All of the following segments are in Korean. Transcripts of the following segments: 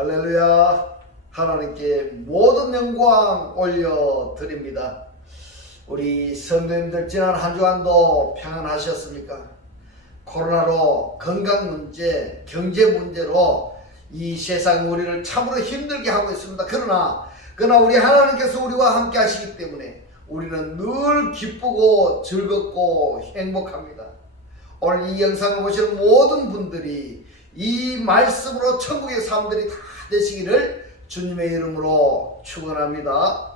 할렐루야. 하나님께 모든 영광 올려드립니다. 우리 성도님들 지난 한 주간도 평안하셨습니까? 코로나로 건강 문제, 경제 문제로 이 세상 우리를 참으로 힘들게 하고 있습니다. 그러나 우리 하나님께서 우리와 함께 하시기 때문에 우리는 늘 기쁘고 즐겁고 행복합니다. 오늘 이 영상을 보시는 모든 분들이 이 말씀으로 천국의 사람들이 다 되시기를 주님의 이름으로 축원합니다.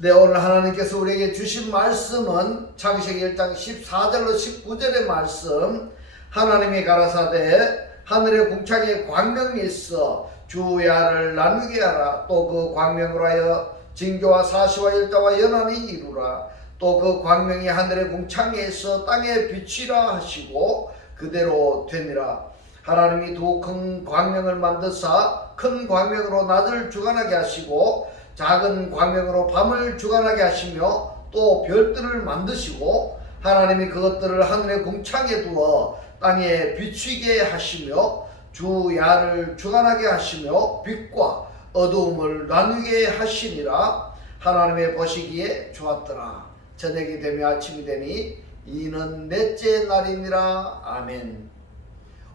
네, 오늘 하나님께서 우리에게 주신 말씀은 창세기 1장 14절로 19절의 말씀. 하나님이 가라사대 하늘의 궁창에 광명이 있어 주야를 나누게 하라. 또 그 광명으로 하여 징조와 사시와 일자와 연한이 이루라. 또 그 광명이 하늘의 궁창에 있어 땅에 비치라 하시고 그대로 되니라. 하나님이 두 큰 광명을 만드사 큰 광명으로 낮을 주관하게 하시고 작은 광명으로 밤을 주관하게 하시며 또 별들을 만드시고 하나님이 그것들을 하늘의 궁창에 두어 땅에 비추게 하시며 주야를 주관하게 하시며 빛과 어두움을 나누게 하시니라. 하나님의 보시기에 좋았더라. 저녁이 되며 아침이 되니 이는 넷째 날이니라. 아멘.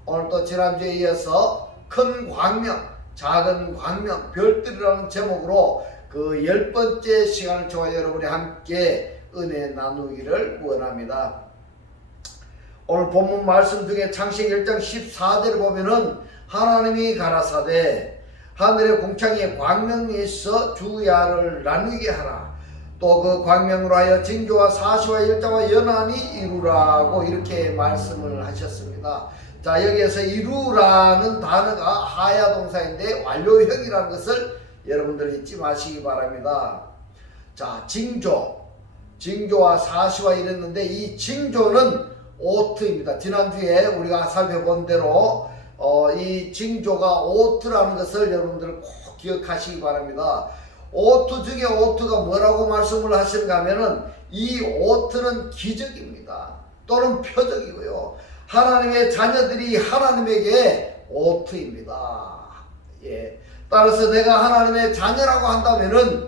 오늘 또 지난주에 이어서 큰 광명, 작은 광명, 별들이라는 제목으로 그 10번째 시간을 저와 여러분이 함께 은혜 나누기를 원합니다. 오늘 본문 말씀 중에 창세기 1장 14절을 보면은 하나님이 가라사대 하늘의 궁창에 광명이 있어 주야를 나누게 하라. 또 그 광명으로 하여 징조와 사시와 일자와 연한이 이루라고 이렇게 말씀을 하셨습니다. 자, 여기에서 이루라는 단어가 하야 동사인데 완료형이라는 것을 여러분들 잊지 마시기 바랍니다. 자, 징조와 사시와 이랬는데 이 징조는 오트입니다. 지난주에 우리가 살펴본 대로 이 징조가 오트라는 것을 여러분들 꼭 기억하시기 바랍니다. 오트 중에 오트가 뭐라고 말씀을 하시는가 하면은 이 오트는 기적입니다. 또는 표적이고요. 하나님의 자녀들이 하나님에게 오트입니다. 예. 따라서 내가 하나님의 자녀라고 한다면은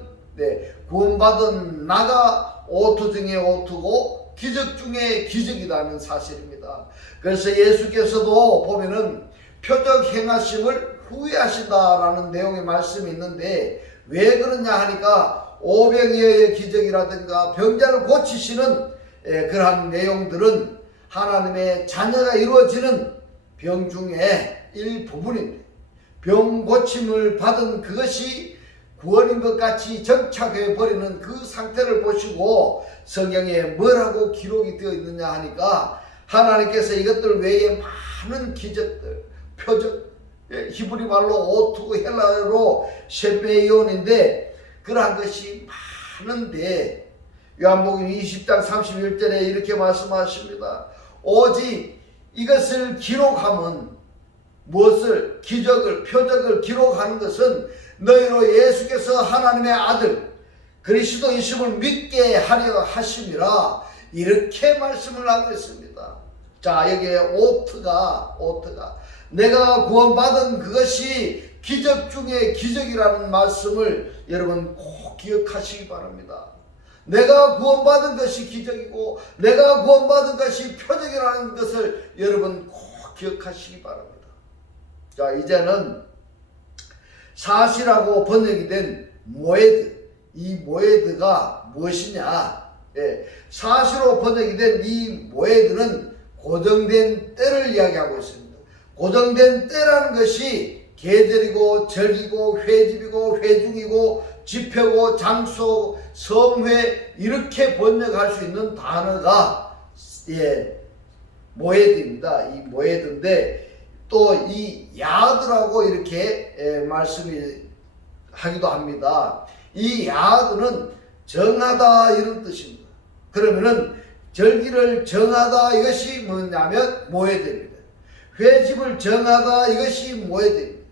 구원받은 나가 오트 중에 오트고 기적 중에 기적이라는 사실입니다. 그래서 예수께서도 보면은 표적 행하심을 후회하신다라는 내용의 말씀이 있는데 왜 그러냐 하니까 오병이어의 기적이라든가 병자를 고치시는 그러한 내용들은 하나님의 자녀가 이루어지는 병 중에 일부분인데 병 고침을 받은 그것이 구원인 것 같이 정착해 버리는 그 상태를 보시고 성경에 뭐라고 기록이 되어 있느냐 하니까 하나님께서 이것들 외에 많은 기적들, 표적, 히브리 말로 오투고 헬라어로 셰페이온인데 그러한 것이 많은데 요한복음 20장 31절에 이렇게 말씀하십니다. 오직 이것을 기록하면 무엇을 기적을 표적을 기록하는 것은 너희로 예수께서 하나님의 아들 그리스도이심을 믿게 하려 하심이라 이렇게 말씀을 하고 있습니다. 자, 여기에 오트가 내가 구원받은 그것이 기적 중에 기적이라는 말씀을 여러분 꼭 기억하시기 바랍니다. 내가 구원받은 것이 기적이고 내가 구원받은 것이 표적이라는 것을 여러분 꼭 기억하시기 바랍니다. 자, 이제는 사시라고 번역이 된 모에드, 이 모에드가 무엇이냐? 사시로 번역이 된 이 모에드는 고정된 때를 이야기하고 있습니다. 고정된 때라는 것이 계절이고 절기고 회집이고 회중이고 집회고 장소 성회 이렇게 번역할 수 있는 단어가 모에드입니다. 이 모에드인데 또 이 야드라고 이렇게 말씀을 하기도 합니다. 이 야드는 정하다 이런 뜻입니다. 그러면은 절기를 정하다 이것이 뭐냐면 모에드입니다. 회집을 정하다 이것이 모에드입니다.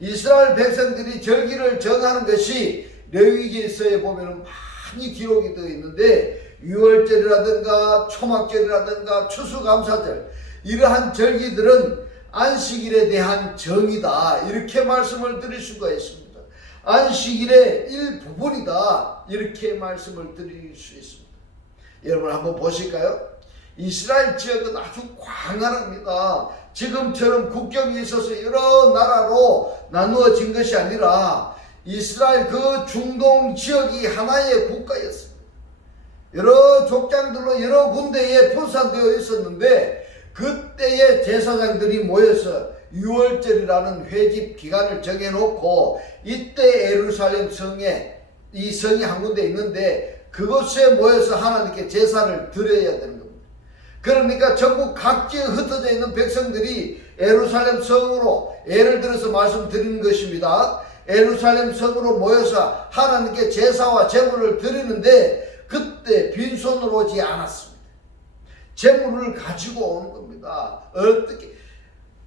이스라엘 백성들이 절기를 정하는 것이 레위기에서에 보면 많이 기록이 되어 있는데 유월절이라든가 초막절이라든가 추수감사절 이러한 절기들은 안식일에 대한 정의다 이렇게 말씀을 드릴 수가 있습니다. 안식일의 일부분이다 이렇게 말씀을 드릴 수 있습니다. 여러분 한번 보실까요? 이스라엘 지역은 아주 광활합니다. 지금처럼 국경이 있어서 여러 나라로 나누어진 것이 아니라 이스라엘 그 중동 지역이 하나의 국가였습니다. 여러 족장들로 여러 군데에 분산되어 있었는데 그때의 제사장들이 모여서 유월절이라는 회집 기간을 정해놓고 이때 예루살렘 성에 이 성이 한 군데 있는데 그곳에 모여서 하나님께 제사를 드려야 되는 겁니다. 그러니까 전국 각지에 흩어져 있는 백성들이 예루살렘 성으로 예를 들어서 말씀드리는 것입니다. 예루살렘 성으로 모여서 하나님께 제사와 제물을 드리는데 그때 빈손으로 오지 않았습니다. 제물을 가지고 오는 겁니다. 어떻게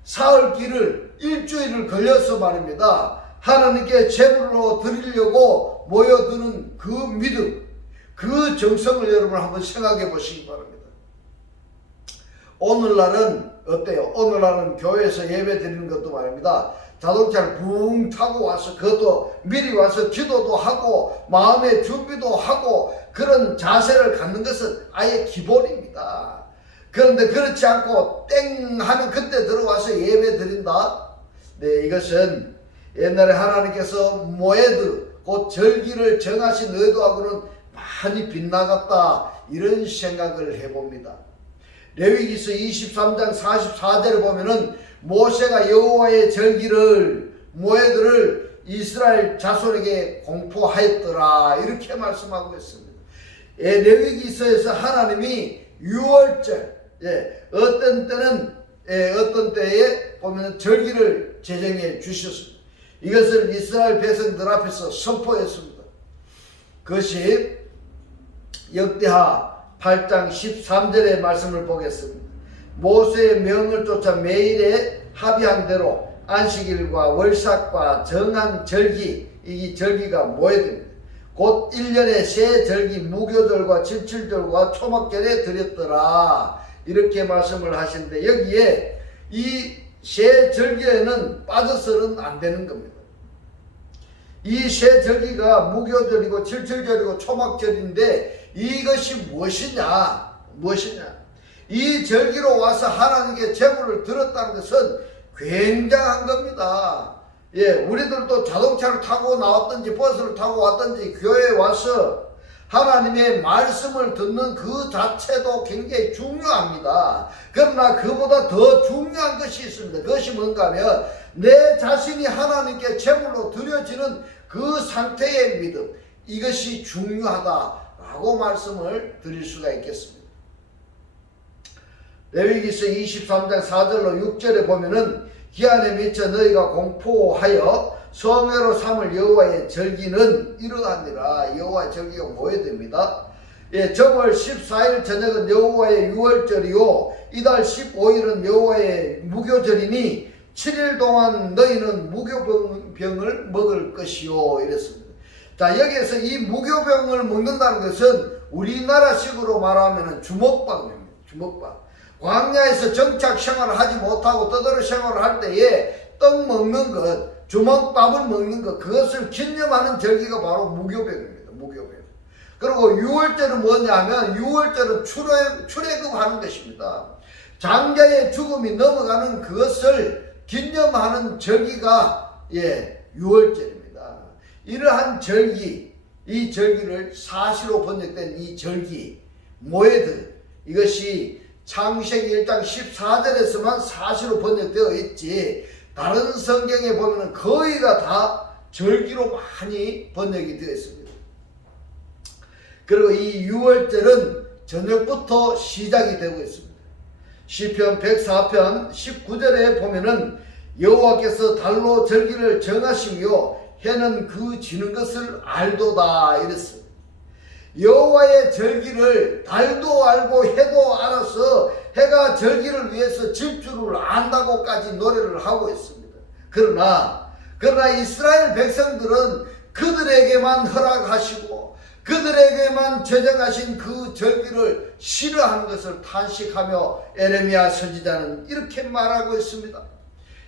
사흘길을 일주일을 걸려서 말입니다. 하나님께 제물로 드리려고 모여드는 그 믿음, 그 정성을 여러분 한번 생각해 보시기 바랍니다. 오늘날은 어때요? 오늘날은 교회에서 예배 드리는 것도 말입니다. 자동차를 붕 타고 와서 그것도 미리 와서 기도도 하고 마음의 준비도 하고 그런 자세를 갖는 것은 아예 기본입니다. 그런데 그렇지 않고 땡 하면 그때 들어와서 예배 드린다? 네, 이것은 옛날에 하나님께서 모에드 곧 절기를 정하신 의도하고는 많이 빗나갔다 이런 생각을 해봅니다. 레위기서 23장 44절에 보면은 모세가 여호와의 절기를 모에드를 이스라엘 자손에게 공포하였더라 이렇게 말씀하고 있습니다. 레위기서에서 하나님이 유월절 어떤 때는 어떤 때에 보면 절기를 제정해 주셨습니다. 이것을 이스라엘 백성들 앞에서 선포했습니다. 그것이 역대하 8장 13절의 말씀을 보겠습니다. 모세의 명을 쫓아 매일에 합의한 대로 안식일과 월삭과 정한 절기, 이 절기가 모여듭니다. 곧 1년에 세 절기 무교절과 칠칠절과 초막절에 드렸더라 이렇게 말씀을 하시는데 여기에 이 세 절기에는 빠져서는 안 되는 겁니다. 이 세 절기가 무교절이고 칠칠절이고 초막절인데 이것이 무엇이냐? 이 절기로 와서 하나님께 제물을 드렸다는 것은 굉장한 겁니다. 우리들도 자동차를 타고 나왔든지 버스를 타고 왔든지 교회에 와서 하나님의 말씀을 듣는 그 자체도 굉장히 중요합니다. 그러나 그보다 더 중요한 것이 있습니다. 그것이 뭔가 하면 내 자신이 하나님께 제물로 드려지는 그 상태의 믿음, 이것이 중요하다라고 말씀을 드릴 수가 있겠습니다. 레위기서 23장 4절로 6절에 보면은 기한에 미쳐 너희가 공포하여 성회로 삼을 여호와의 절기는 이러하니라. 여호와의 절기가 모여듭니다. 정월 14일 저녁은 여호와의 유월절이요 이달 15일은 여호와의 무교절이니 7일 동안 너희는 무교병을 먹을 것이요 이랬습니다. 자, 여기에서 이 무교병을 먹는다는 것은 우리나라식으로 말하면 주먹밥입니다. 주먹밥. 광야에서 정착 생활을 하지 못하고 떠들어 생활을 할 때에 떡 먹는 것, 주먹밥을 먹는 것, 그것을 기념하는 절기가 바로 무교병입니다. 무교병. 그리고 유월절은 뭐냐 하면 유월절은 출애굽하는 것입니다. 장자의 죽음이 넘어가는 그것을 기념하는 절기가 유월절입니다. 이러한 절기, 이 절기를 사시로 번역된 이 절기, 모에드, 이것이 창세기 1장 14절에서만 사시로 번역되어 있지 다른 성경에 보면 거의가 다 절기로 많이 번역이 되어 있습니다. 그리고 이 유월절은 저녁부터 시작이 되고 있습니다. 시편 104편 19절에 보면은 여호와께서 달로 절기를 정하시며 해는 그 지는 것을 알도다 이랬습니다. 여호와의 절기를 달도 알고 해도 알아서 해가 절기를 위해서 질 줄을 안다고까지 노래를 하고 있습니다. 그러나 이스라엘 백성들은 그들에게만 허락하시고 그들에게만 제정하신 그 절기를 싫어하는 것을 탄식하며 에레미야 선지자는 이렇게 말하고 있습니다.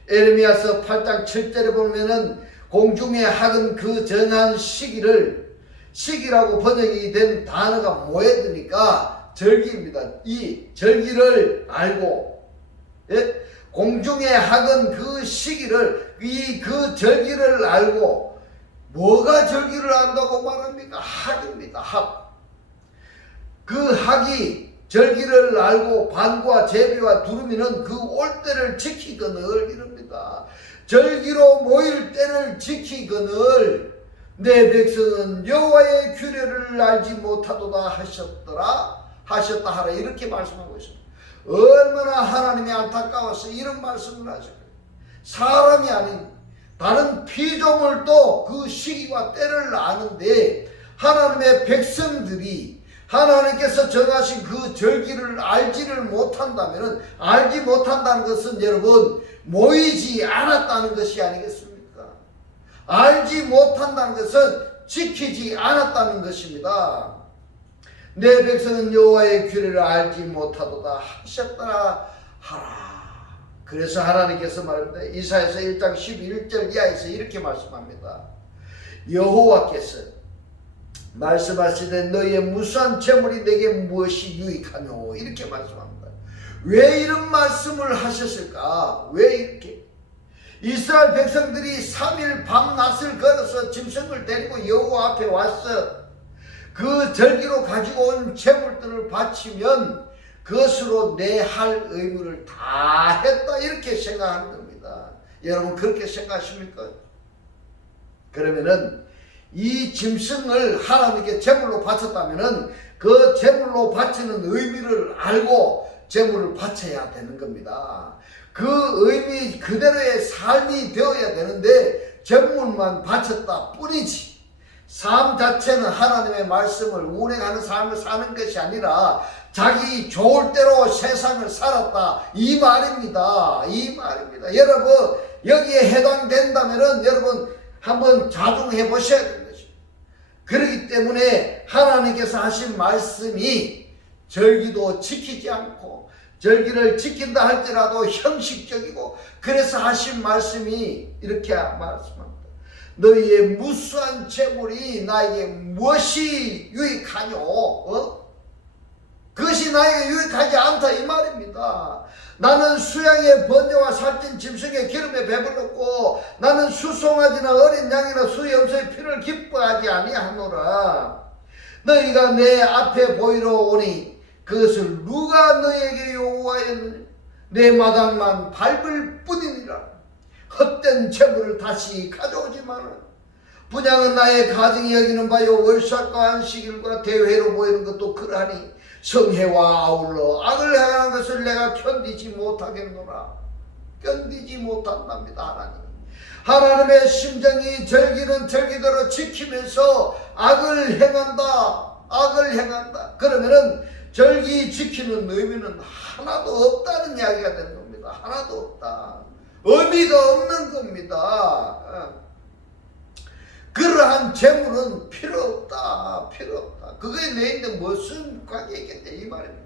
에레미야서 8장 7절에 보면은 공중의 학은 그 정한 시기라고 번역이 된 단어가 뭐에 드니까 절기입니다. 이 절기를 알고, 예? 공중의 학은 그 시기를, 그 절기를 알고, 뭐가 절기를 안다고 말합니까? 학입니다. 학. 그 학이 절기를 알고 반과 제비와 두루미는 그 올 때를 지키거늘 이럽니다. 절기로 모일 때를 지키거늘 내 백성은 여호와의 규례를 알지 못하도다 하셨다 하라 이렇게 말씀하고 있습니다. 얼마나 하나님이 안타까워서 이런 말씀을 하셨어요. 사람이 아닌 다른 피조물도 그 시기와 때를 아는데 하나님의 백성들이 하나님께서 정하신 그 절기를 알지를 못한다면, 알지 못한다는 것은 여러분 모이지 않았다는 것이 아니겠습니까? 알지 못한다는 것은 지키지 않았다는 것입니다. 내 백성은 여호와의 규례를 알지 못하도다 하셨더라 하라. 그래서 하나님께서 말합니다. 이사야서 1장 11절 이하에서 이렇게 말씀합니다. 여호와께서 말씀하시되 너희의 무수한 재물이 내게 무엇이 유익하뇨 이렇게 말씀합니다. 왜 이런 말씀을 하셨을까? 왜 이렇게? 이스라엘 백성들이 3일 밤낮을 걸어서 짐승을 데리고 여호와 앞에 왔어. 그 절기로 가지고 온 재물들을 바치면 그것으로 내 할 의무를 다 했다 이렇게 생각하는 겁니다. 여러분 그렇게 생각하십니까? 그러면은 이 짐승을 하나님께 제물로 바쳤다면은 그 제물로 바치는 의미를 알고 제물을 바쳐야 되는 겁니다. 그 의미 그대로의 삶이 되어야 되는데 제물만 바쳤다 뿐이지 삶 자체는 하나님의 말씀을 운행하는 삶을 사는 것이 아니라 자기 좋을 대로 세상을 살았다 이 말입니다. 이 말입니다. 여러분 여기에 해당된다면은 여러분 한번 자중해 보셔야 되는 것입니다. 그렇기 때문에 하나님께서 하신 말씀이 절기도 지키지 않고 절기를 지킨다 할지라도 형식적이고 그래서 하신 말씀이 이렇게 말씀합니다. 너희의 무수한 재물이 나에게 무엇이 유익하뇨? 그것이 나에게 유익하지 않다 이 말입니다. 나는 수양의 번제와 살찐 짐승의 기름에 배불렀고 나는 수송아지나 어린 양이나 수염소의 피를 기뻐하지 아니하노라. 너희가 내 앞에 보이러 오니 그것을 누가 너희에게 요구하였느냐? 내 마당만 밟을 뿐이니라. 헛된 재물을 다시 가져오지 마라. 분양은 나의 가증이 여기는 바요 월삭과 안식일과 대회로 모이는 것도 그러하니 성회와 아울러 악을 행하는 것을 내가 견디지 못하겠노라. 견디지 못한답니다. 하나님의 심정이 절기는 절기대로 지키면서 악을 행한다. 그러면은 절기 지키는 의미는 하나도 없다는 이야기가 되는 겁니다. 하나도 없다. 의미가 없는 겁니다. 그러한 재물은 필요 없다. 그거에 내 있는 무슨 관계 있겠냐 이 말입니다.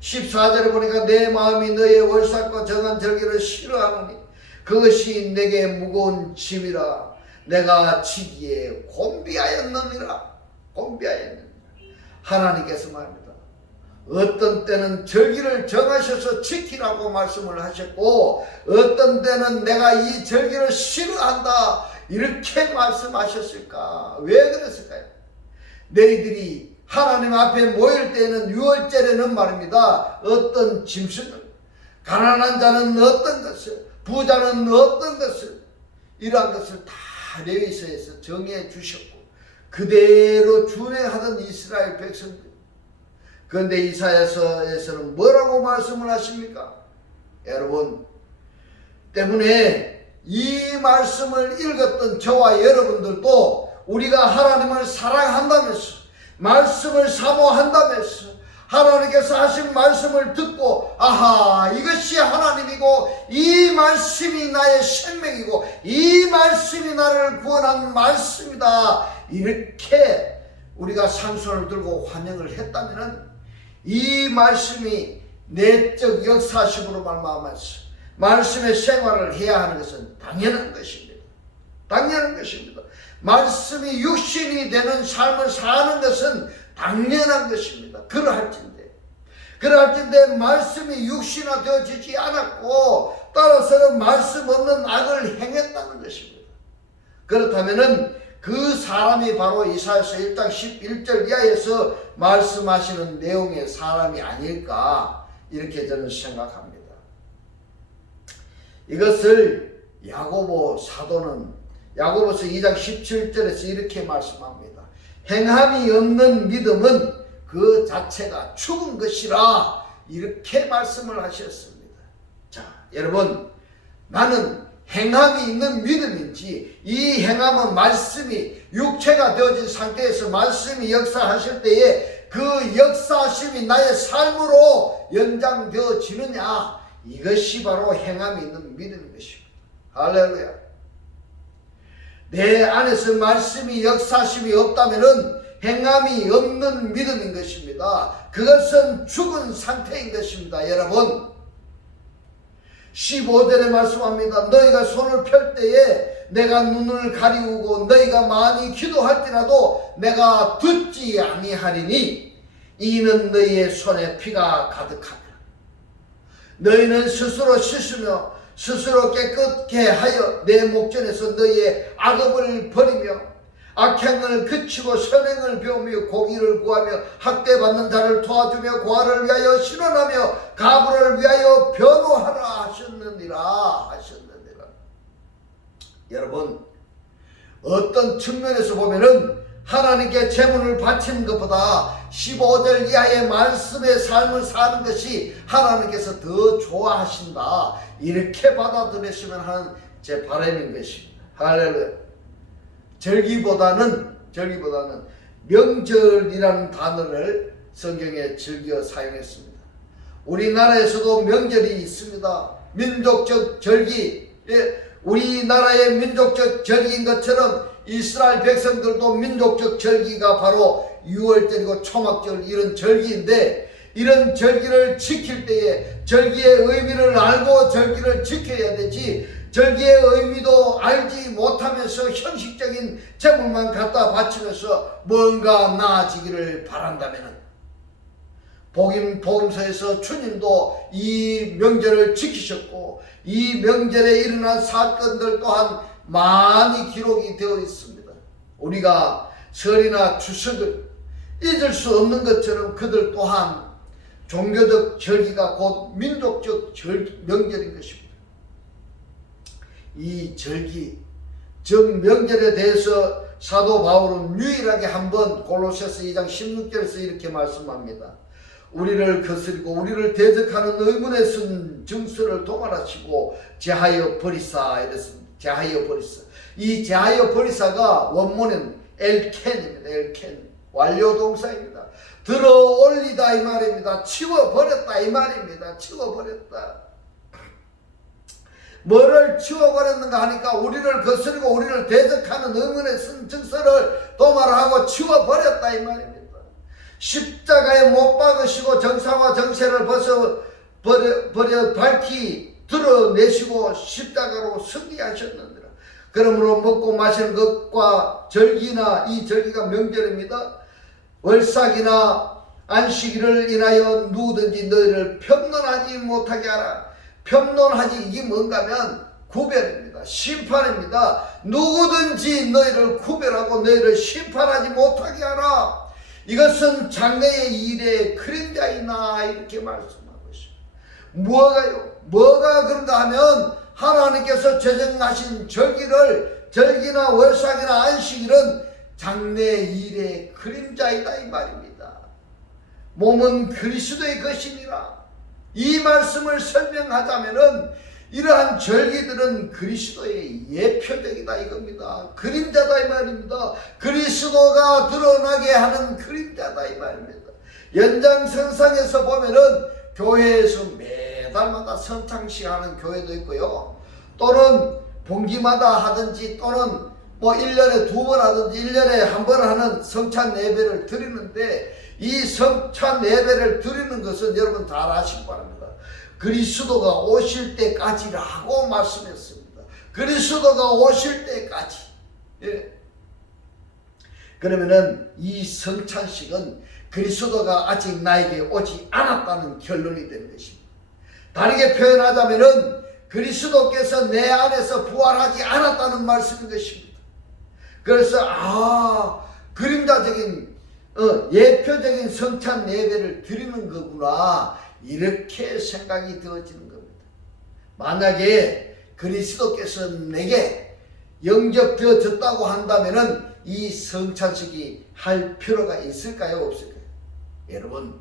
14절에 보니까 내 마음이 너의 월삭과 정한 절기를 싫어하노니 그것이 내게 무거운 짐이라 내가 지기에 곤비하였느니라. 하나님께서 말합니다. 어떤 때는 절기를 정하셔서 지키라고 말씀을 하셨고 어떤 때는 내가 이 절기를 싫어한다 이렇게 말씀하셨을까? 왜 그랬을까요? 너희들이 하나님 앞에 모일 때는 유월절에는 말입니다. 어떤 짐승을 가난한 자는 어떤 것을 부자는 어떤 것을 이러한 것을 다 레위서에서 정해 주셨고 그대로 준행하던 이스라엘 백성들. 그런데 이사야서에서는 뭐라고 말씀을 하십니까? 여러분 때문에 이 말씀을 읽었던 저와 여러분들도 우리가 하나님을 사랑한다면서 말씀을 사모한다면서 하나님께서 하신 말씀을 듣고 아하 이것이 하나님이고 이 말씀이 나의 생명이고 이 말씀이 나를 구원한 말씀이다 이렇게 우리가 삼손을 들고 환영을 했다면 이 말씀이 내적 역사심으로 말미암아서 말씀의 생활을 해야 하는 것은 당연한 것입니다. 당연한 것입니다. 말씀이 육신이 되는 삶을 사는 것은 당연한 것입니다. 그러할진대 말씀이 육신화 되어지지 않았고 따라서는 말씀 없는 악을 행했다는 것입니다. 그렇다면은 그 사람이 바로 이사야서 1장 11절 이하에서 말씀하시는 내용의 사람이 아닐까 이렇게 저는 생각합니다. 이것을 야고보 사도는 야고보서 2장 17절에서 이렇게 말씀합니다. 행함이 없는 믿음은 그 자체가 죽은 것이라 이렇게 말씀을 하셨습니다. 자, 여러분, 나는 행함이 있는 믿음인지 이 행함은 말씀이 육체가 되어진 상태에서 말씀이 역사하실 때에 그 역사하심이 나의 삶으로 연장되어지느냐, 이것이 바로 행함이 있는 믿음인 것입니다. 할렐루야. 내 안에서 말씀이 역사하심이 없다면은 행함이 없는 믿음인 것입니다. 그것은 죽은 상태인 것입니다. 여러분, 15절에 말씀합니다. 너희가 손을 펼 때에 내가 눈을 가리우고 너희가 많이 기도할지라도 내가 듣지 아니하리니 이는 너희의 손에 피가 가득하다. 너희는 스스로 씻으며 스스로 깨끗게 하여 내 목전에서 너희의 악업을 버리며 악행을 그치고 선행을 배우며 공의를 구하며 학대받는 자를 도와주며 고아를 위하여 신원하며 가부를 위하여 변호하라 하셨느니라. 여러분, 어떤 측면에서 보면은 하나님께 제물을 바치는 것보다 15절 이하의 말씀의 삶을 사는 것이 하나님께서 더 좋아하신다, 이렇게 받아들였으면 하는 제 바람인 것입니다. 할렐루야. 절기보다는 명절이라는 단어를 성경에 즐겨 사용했습니다. 우리나라에서도 명절이 있습니다. 민족적 절기, 우리나라의 민족적 절기인 것처럼 이스라엘 백성들도 민족적 절기가 바로 6월절이고 초막절, 이런 절기인데, 이런 절기를 지킬 때에 절기의 의미를 알고 절기를 지켜야 되지, 절기의 의미도 알지 못하면서 형식적인 제물만 갖다 바치면서 뭔가 나아지기를 바란다면, 복음서에서 주님도 이 명절을 지키셨고 이 명절에 일어난 사건들 또한 많이 기록이 되어 있습니다. 우리가 설이나 추석을 잊을 수 없는 것처럼 그들 또한 종교적 절기가 곧 민족적 명절인 것입니다. 이 절기, 즉 명절에 대해서 사도 바울은 유일하게 한번 골로새서 2장 16절에서 이렇게 말씀합니다. 우리를 거스리고 우리를 대적하는 의문에 쓴 증서를 도말하시고 제하여 버리사 이랬습니다. 제하여 버리사. 이 제하여 버리사가 원문은 엘켄입니다. 엘켄. 완료동사입니다. 들어 올리다 이 말입니다. 치워버렸다 이 말입니다. 치워버렸다. 뭐를 치워버렸는가 하니까 우리를 거스리고 우리를 대적하는 의문에 쓴 증서를 도말하고 치워버렸다 이 말입니다. 십자가에 못 박으시고 정사와 정세를 버려 밝히 드러내시고 십자가로 승리하셨느니라. 그러므로 먹고 마시는 것과 절기나, 이 절기가 명절입니다. 월삭이나 안식일을 인하여 누구든지 너희를 편론하지 못하게 하라. 편론하지, 이게 뭔가 하면 구별입니다. 심판입니다. 누구든지 너희를 구별하고 너희를 심판하지 못하게 하라. 이것은 장래의 일의 그림자이나 이렇게 말씀하고 있습니다. 뭐가 그런가 하면 하나님께서 제정하신 절기나 월삭이나 안식일은 장래의 일의 그림자이다 이 말입니다. 몸은 그리스도의 것이니라. 이 말씀을 설명하자면은 이러한 절기들은 그리스도의 예표적이다 이겁니다. 그림자다 이 말입니다. 그리스도가 드러나게 하는 그림자다 이 말입니다. 연장선상에서 보면은 교회에서 매달마다 성창식 하는 교회도 있고요. 또는 분기마다 하든지 또는 뭐 1년에 2번 하든지 1년에 한 번 하는 성찬 예배를 드리는데, 이 성찬 예배를 드리는 것은 여러분 잘 아시기 바랍니다. 그리스도가 오실 때까지라고 말씀했습니다. 그리스도가 오실 때까지. 예. 그러면은 이 성찬식은 그리스도가 아직 나에게 오지 않았다는 결론이 되는 것입니다. 다르게 표현하자면은 그리스도께서 내 안에서 부활하지 않았다는 말씀인 것입니다. 그래서 그림자적인 예표적인 성찬 예배를 드리는 거구나, 이렇게 생각이 되어지는 겁니다. 만약에 그리스도께서 내게 영접되어졌다고 한다면은 이 성찬식이 할 필요가 있을까요, 없을까요? 여러분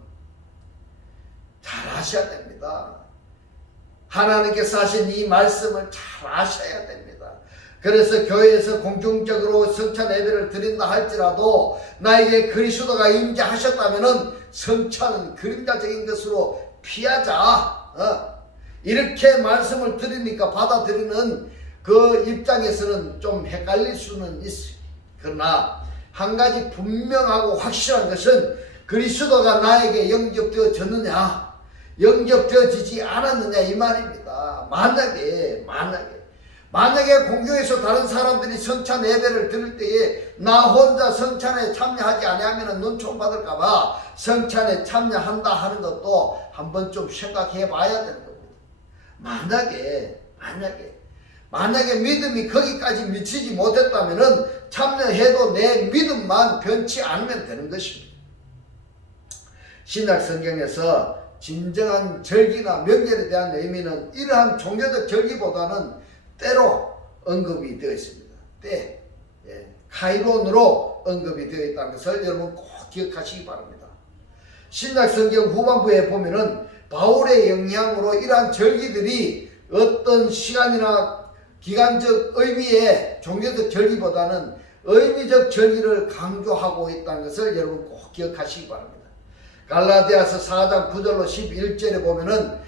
잘 아셔야 됩니다. 하나님께서 하신 이 말씀을 잘 아셔야 됩니다. 그래서 교회에서 공중적으로 성찬 예배를 드린다 할지라도 나에게 그리스도가 임재하셨다면은 성찬은 그림자적인 것으로 피하자. 이렇게 말씀을 드리니까 받아들이는 그 입장에서는 좀 헷갈릴 수는 있어요. 그러나 한 가지 분명하고 확실한 것은 그리스도가 나에게 영접되어졌느냐, 영접되어지지 않았느냐, 이 말입니다. 만약에 공교에서 다른 사람들이 성찬 예배를 드릴 때에 나 혼자 성찬에 참여하지 아니하면 눈총 받을까봐 성찬에 참여한다 하는 것도 한번 좀 생각해 봐야 되는 겁니다. 만약에 믿음이 거기까지 미치지 못했다면은 참여해도 내 믿음만 변치 않으면 되는 것입니다. 신약 성경에서 진정한 절기나 명절에 대한 의미는 이러한 종교적 절기보다는 때로 언급이 되어 있습니다. 때, 카이론으로 언급이 되어 있다는 것을 여러분 꼭 기억하시기 바랍니다. 신약 성경 후반부에 보면은 바울의 영향으로 이러한 절기들이 어떤 시간이나 기간적 의미의 종교적 절기보다는 의미적 절기를 강조하고 있다는 것을 여러분 꼭 기억하시기 바랍니다. 갈라디아서 4장 9절로 11절에 보면은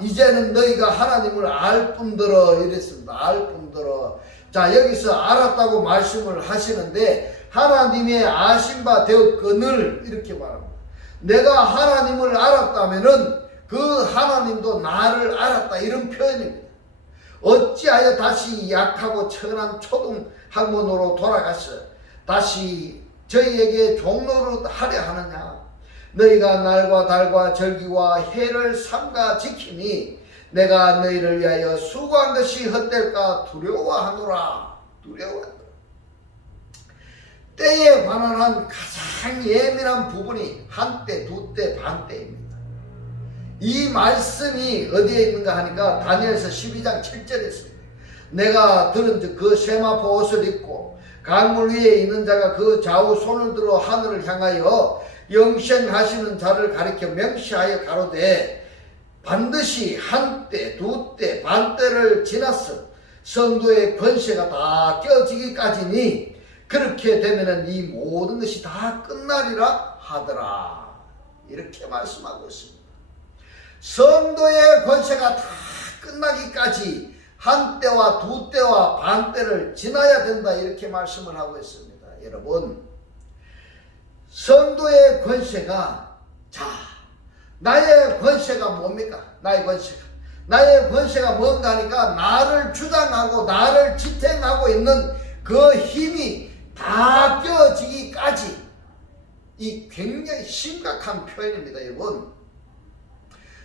이제는 너희가 하나님을 알 뿐더러 이랬습니다. 알 뿐더러. 자, 여기서 알았다고 말씀을 하시는데 하나님의 아신 바 되었거늘 이렇게 말합니다. 내가 하나님을 알았다면은 그 하나님도 나를 알았다, 이런 표현입니다. 어찌하여 다시 약하고 천한 초등 학문으로 돌아가서 다시 저희에게 종로를 하려 하느냐. 너희가 날과 달과 절기와 해를 삼가 지키니 내가 너희를 위하여 수고한 것이 헛될까 두려워하노라. 때에 관한 가장 예민한 부분이 한때, 두때, 반때입니다. 이 말씀이 어디에 있는가 하니까 다니엘서 12장 7절에 있습니다. 내가 들은즉 그 세마포 옷을 입고 강물 위에 있는 자가 그 좌우 손을 들어 하늘을 향하여 영생하시는 자를 가리켜 명시하여 가로되 반드시 한때, 두때, 반때를 지나서 성도의 권세가 다 깨어지기까지니 그렇게 되면은 이 모든 것이 다 끝나리라 하더라. 이렇게 말씀하고 있습니다. 성도의 권세가 다 끝나기까지 한때와 두때와 반때를 지나야 된다, 이렇게 말씀을 하고 있습니다. 여러분, 성도의 권세가, 나의 권세가 뭡니까? 나의 권세가 뭔가 하니까 나를 주장하고 나를 지탱하고 있는 그 힘이 다 깨어지기까지, 이 굉장히 심각한 표현입니다. 여러분,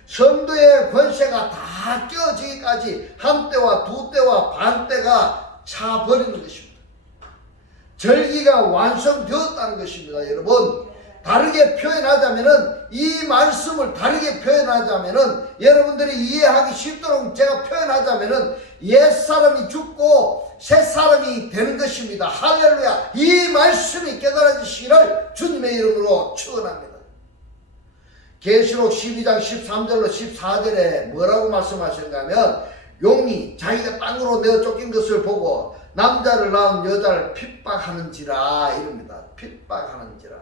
성도의 권세가 다 깨어지기까지 한때와 두때와 반때가 차버리는 것입니다. 절기가 완성되었다는 것입니다. 여러분, 다르게 표현하자면은, 이 말씀을 다르게 표현하자면은, 여러분들이 이해하기 쉽도록 제가 표현하자면은 옛사람이 죽고 새사람이 되는 것입니다. 할렐루야. 이 말씀이 깨달아지시기를 주님의 이름으로 축원합니다. 계시록 12장 13절로 14절에 뭐라고 말씀하시는가 하면, 용이 자기가 땅으로 내어 쫓긴 것을 보고 남자를 낳은 여자를 핍박하는지라 이럽니다. 핍박하는지라.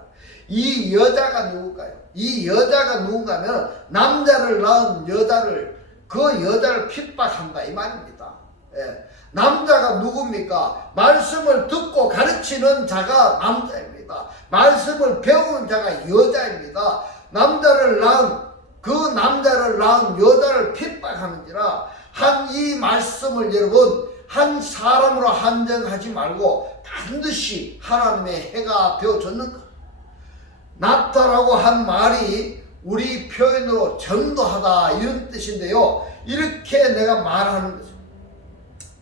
이 여자가 누굴까요? 이 여자가 누군가 하면 남자를 낳은 여자를, 그 여자를 핍박한다, 이 말입니다. 남자가 누굽니까? 말씀을 듣고 가르치는 자가 남자입니다. 말씀을 배우는 자가 여자입니다. 남자를 낳은 그 남자를 낳은 여자를 핍박하는지라 한 이 말씀을 여러분 한 사람으로 한정하지 말고 반드시 하나님의 해가 되어줬는 것. 낫다라고 한 말이 우리 표현으로 전도하다 이런 뜻인데요. 이렇게 내가 말하는 거죠.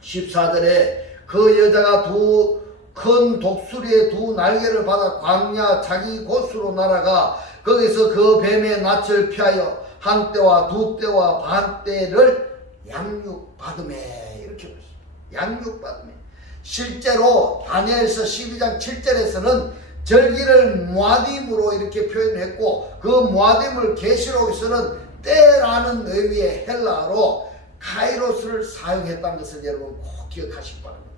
14절에 그 여자가 두 큰 독수리의 두 날개를 받아 광야 자기 곳으로 날아가 거기서 그 뱀의 낯을 피하여 한 때와 두 때와 반 때를 양육받음에 이렇게 보습니다. 양육받음에. 실제로 다니엘서 12장 7절에서는 절기를 모아딤으로 이렇게 표현했고 그 모아딤을 계시록에서는 때라는 의미의 헬라어로 카이로스를 사용했다는 것을 여러분 꼭 기억하시기 바랍니다.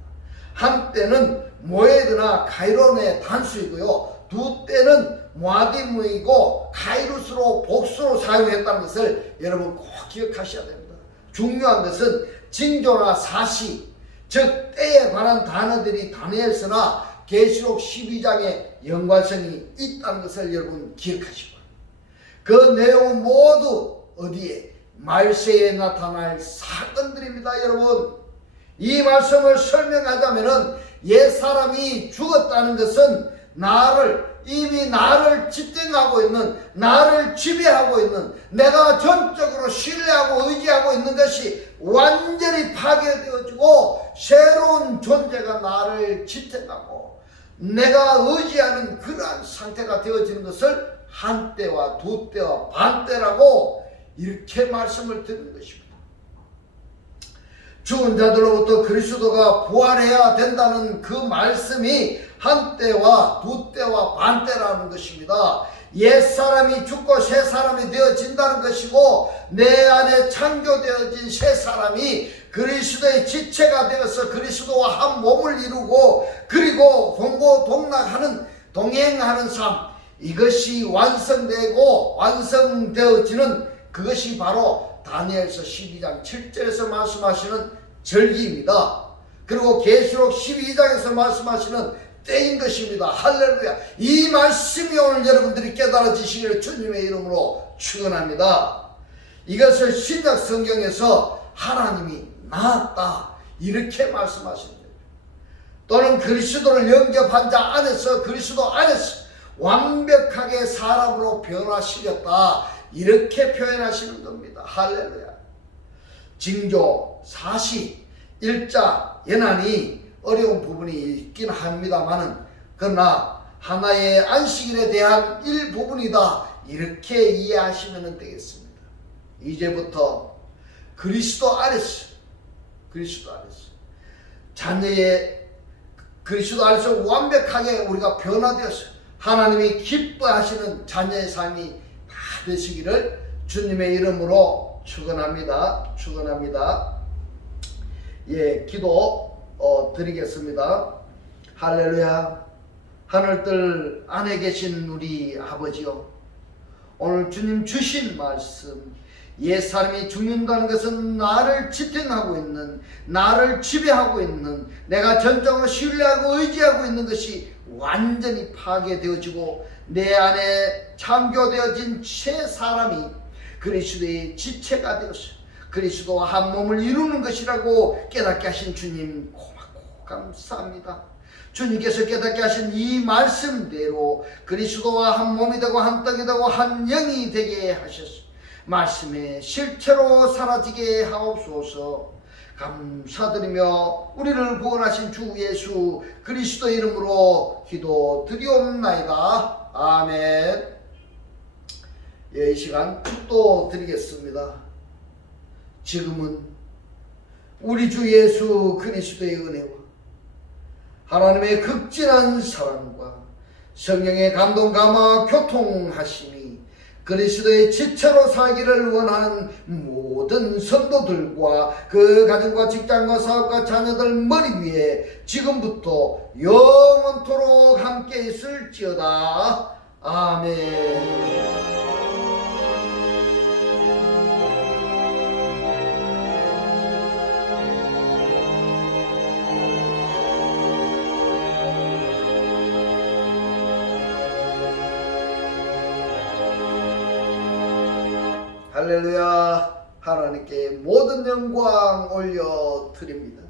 한때는 모에드나 카이론의 단수이고요. 두 때는 모아딤이고 카이로스로 복수로 사용했다는 것을 여러분 꼭 기억하셔야 됩니다. 중요한 것은 징조나 사시, 즉 때에 관한 단어들이 다니엘서나 계시록 12장에 연관성이 있다는 것을 여러분 기억하시고 그 내용은 모두 어디에? 말세에 나타날 사건들입니다. 여러분 이 말씀을 설명하자면은 옛사람이 죽었다는 것은 이미 나를 지탱하고 있는, 나를 지배하고 있는, 내가 전적으로 신뢰하고 의지하고 있는 것이 완전히 파괴되어지고 새로운 존재가 나를 지탱하고 내가 의지하는 그러한 상태가 되어지는 것을 한때와 두때와 반때라고 이렇게 말씀을 드리는 것입니다. 죽은 자들로부터 그리스도가 부활해야 된다는 그 말씀이 한때와 두때와 반때라는 것입니다. 옛사람이 죽고 새사람이 되어진다는 것이고 내 안에 창조되어진 새사람이 그리스도의 지체가 되어서 그리스도와 한 몸을 이루고 그리고 동행하는 삶, 이것이 완성되고 완성되어지는 그것이 바로 다니엘서 12장 7절에서 말씀하시는 절기입니다. 그리고 계시록 12장에서 말씀하시는 때인 것입니다. 할렐루야. 이 말씀이 오늘 여러분들이 깨달아지시기를 주님의 이름으로 축원합니다. 이것을 신약 성경에서 하나님이 나았다 이렇게 말씀하시는 거예요. 또는 그리스도를 영접한 자 안에서 그리스도 안에서 완벽하게 사람으로 변화시켰다 이렇게 표현하시는 겁니다. 할렐루야. 징조, 사시, 일자, 연한이 어려운 부분이 있긴 합니다만은 그러나 하나의 안식일에 대한 일부분이다 이렇게 이해하시면 되겠습니다. 이제부터 그리스도 안에서 자녀의 그리스도 안에서 완벽하게 우리가 변화되어서 하나님이 기뻐하시는 자녀의 삶이 다 되시기를 주님의 이름으로 축원합니다. 예, 기도 드리겠습니다. 할렐루야. 하늘들 안에 계신 우리 아버지요, 오늘 주님 주신 말씀, 옛사람이 죽는다는 것은 나를 지탱하고 있는, 나를 지배하고 있는, 내가 전적으로 신뢰하고 의지하고 있는 것이 완전히 파괴되어지고 내 안에 창조되어진 새 사람이 그리스도의 지체가 되어서 그리스도와 한 몸을 이루는 것이라고 깨닫게 하신 주님 고맙고 감사합니다. 주님께서 깨닫게 하신 이 말씀대로 그리스도와 한 몸이 되고 한 떡이 되고 한 영이 되게 하셨습니다. 말씀의 실체로 사라지게 하옵소서. 감사드리며 우리를 구원하신 주 예수 그리스도 이름으로 기도 드리옵나이다. 아멘. 예, 이 시간 축도 드리겠습니다. 지금은 우리 주 예수 그리스도의 은혜와 하나님의 극진한 사랑과 성령의 감동 감화 교통하심이 그리스도의 지체로 살기를 원하는 모든 성도들과 그 가정과 직장과 사업과 자녀들 머리 위에 지금부터 영원토록 함께 있을지어다. 아멘. 할렐루야. 하나님께 모든 영광 올려 드립니다.